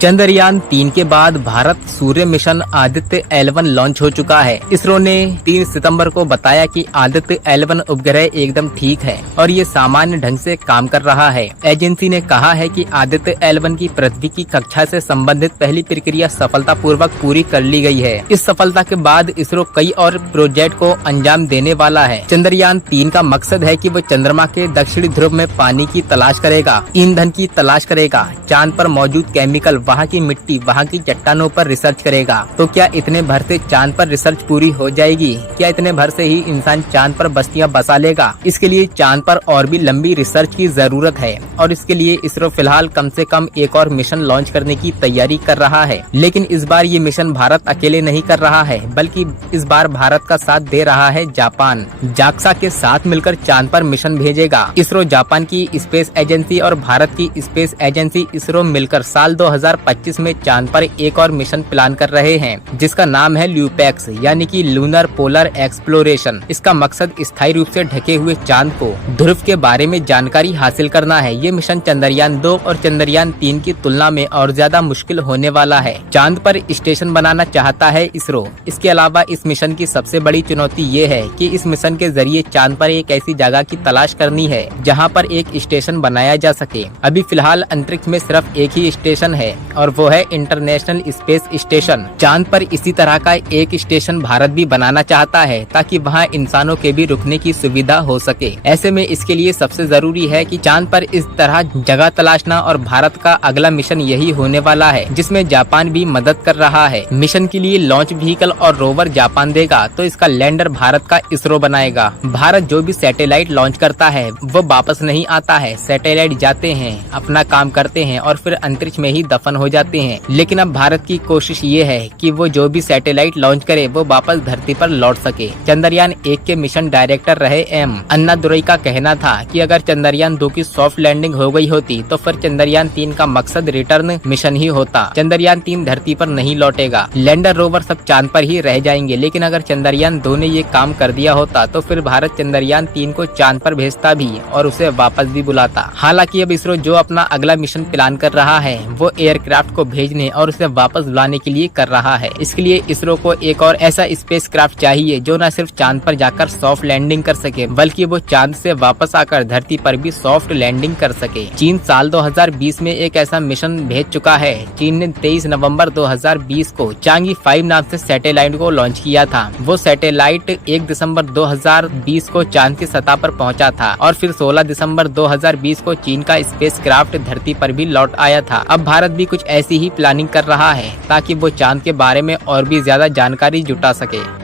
चंद्रयान 3 के बाद भारत सूर्य mission Aditya L1 launch हो चुका है। इसरो ने 3 सितंबर को बताया कि आदित्य L1 उपग्रह एकदम ठीक है और ये सामान्य ढंग से काम कर रहा है। एजेंसी ने कहा है कि आदित्य L1 की पृथ्वी की कक्षा से संबंधित पहली प्रक्रिया सफलतापूर्वक पूरी कर ली गई है। इस सफलता के बाद इसरो कई और प्रोजेक्ट को अंजाम देने वाला है। चंद्रयान 3 का मकसद है कि वो चंद्रमा के दक्षिणी ध्रुव में पानी की तलाश करेगा, ईंधन की तलाश करेगा, चांद पर मौजूद केमिकल, वहाँ की मिट्टी, वहाँ की चट्टानों पर रिसर्च करेगा। तो क्या इतने भर से चांद पर रिसर्च पूरी हो जाएगी? क्या इतने भर से ही इंसान चांद पर बस्तियां बसा लेगा? इसके लिए चांद पर और भी लंबी रिसर्च की जरूरत है और इसके लिए इसरो फिलहाल कम से कम एक और मिशन लॉन्च करने की तैयारी कर रहा है। लेकिन इस बार ये मिशन भारत अकेले नहीं कर रहा है, बल्कि इस बार भारत का साथ दे रहा है जापान। जाक्सा के साथ मिलकर चांद पर मिशन भेजेगा। इसरो, जापान की स्पेस एजेंसी और भारत की स्पेस एजेंसी इसरो मिलकर साल 2025 में चांद पर एक और मिशन प्लान कर रहे हैं, जिसका नाम है ल्यूपेक्स, यानी कि लूनर पोलर एक्सप्लोरेशन। इसका मकसद स्थायी रूप से ढके हुए चांद को ध्रुव के बारे में जानकारी हासिल करना है। ये मिशन चंद्रयान 2 और चंद्रयान 3 की तुलना में और ज्यादा मुश्किल होने वाला है। चांद पर स्टेशन बनाना चाहता है इसरो। इसके अलावा इस मिशन की सबसे बड़ी चुनौती ये है कि इस मिशन के जरिए चांद पर एक ऐसी जगह की तलाश करनी है जहाँ पर एक स्टेशन बनाया जा सके। अभी फिलहाल अंतरिक्ष में सिर्फ एक ही स्टेशन है और वो है इंटरनेशनल स्पेस स्टेशन। चांद पर इसी तरह का एक स्टेशन भारत भी बनाना चाहता है ताकि वहाँ इंसानों के भी रुकने की सुविधा हो सके। ऐसे में इसके लिए सबसे जरूरी है कि चांद पर इस तरह जगह तलाशना और भारत का अगला मिशन यही होने वाला है, जिसमें जापान भी मदद कर रहा है। मिशन के लिए लॉन्च व्हीकल और रोवर जापान देगा तो इसका लैंडर भारत का इसरो बनाएगा। भारत जो भी सैटेलाइट लॉन्च करता है वो वापस नहीं आता है। सैटेलाइट जाते हैं, अपना काम करते हैं और फिर अंतरिक्ष में ही दफन हो जाते हैं। लेकिन अब भारत की कोशिश ये है कि वो जो भी सैटेलाइट लॉन्च करे वो वापस धरती पर लौट सके। चंद्रयान 1 के मिशन डायरेक्टर रहे एम अन्नादुरई का कहना था कि अगर चंद्रयान 2 की सॉफ्ट लैंडिंग हो गई होती तो फिर चंद्रयान 3 का मकसद रिटर्न मिशन ही होता। चंद्रयान 3 धरती पर नहीं लौटेगा, लैंडर रोवर सब चांद पर ही रह जाएंगे। लेकिन अगर चंद्रयान 2 ने ये काम कर दिया होता तो फिर भारत चंद्रयान 3 को चांद पर भेजता भी और उसे वापस भी बुलाता। हालांकि अब इसरो जो अपना अगला मिशन प्लान कर रहा है वो एयरक्राफ्ट को भेजने और उसे वापस बुलाने के लिए कर रहा है। इसके लिए इसरो को एक और ऐसा स्पेसक्राफ्ट चाहिए जो न सिर्फ चांद पर जाकर सॉफ्ट लैंडिंग कर सके, बल्कि वो चांद से वापस आकर धरती पर भी सॉफ्ट लैंडिंग कर सके। चीन साल 2020 में एक ऐसा मिशन भेज चुका है। चीन ने 23 नवंबर 2020 को चांगी 5 नाम से सैटेलाइट को लॉन्च किया था। वो सैटेलाइट 1 दिसंबर 2020 को चांद की सतह पर पहुंचा था और फिर 16 दिसंबर 2020 को चीन का स्पेसक्राफ्ट धरती पर भी लौट आया था। अब भारत भी कुछ ऐसी ही प्लानिंग कर रहा है ताकि वो चांद के बारे में और भी ज्यादा जानकारी जुटा सके।